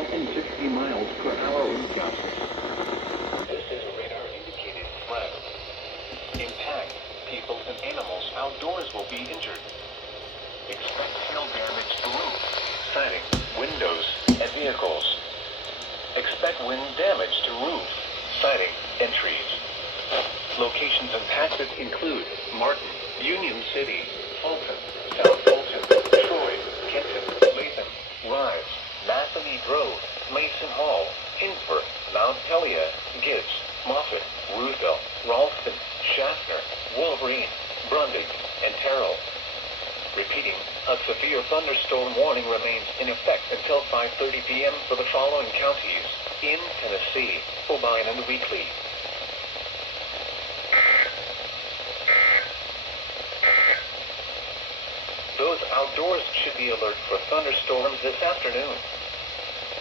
160 miles per hour wind gusts. This is a radar-indicated threat. Impact. People and animals outdoors will be injured. Expect hail damage to roof, siding, windows, and vehicles. Expect wind damage to roof, siding, and trees. Locations impacted include Martin, Union City, Fulton, South Fulton, Troy, Kenton, Latham, Rise, Massey Grove, Mason Hall, Hinsburg, Mount Pelia, Gibbs, Moffett, Ruthville, Ralston, Schaffner, Wolverine, Brundage, and Terrell. Repeating, a severe thunderstorm warning remains in effect until 5:30 p.m. for the following counties in Tennessee, O'Brien and Weekly. Those outdoors should be alert for thunderstorms this afternoon.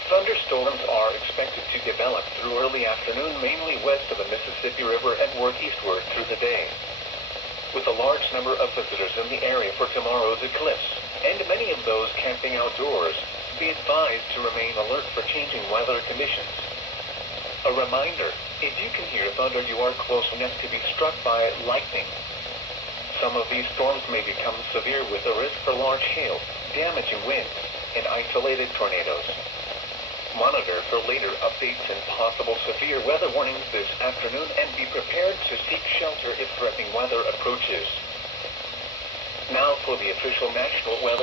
Thunderstorms are expected to develop through early afternoon, mainly west of the Mississippi River and work eastward through the day. With a large number of visitors in the area for tomorrow's eclipse, and many of those camping outdoors, be advised to remain alert for changing weather conditions. A reminder, if you can hear thunder, you are close enough to be struck by lightning. Some of these storms may become severe with a risk for large hail, damaging winds, and isolated tornadoes. Monitor for later updates and possible severe weather warnings this afternoon and be prepared to seek shelter if threatening weather approaches. Now for the official National Weather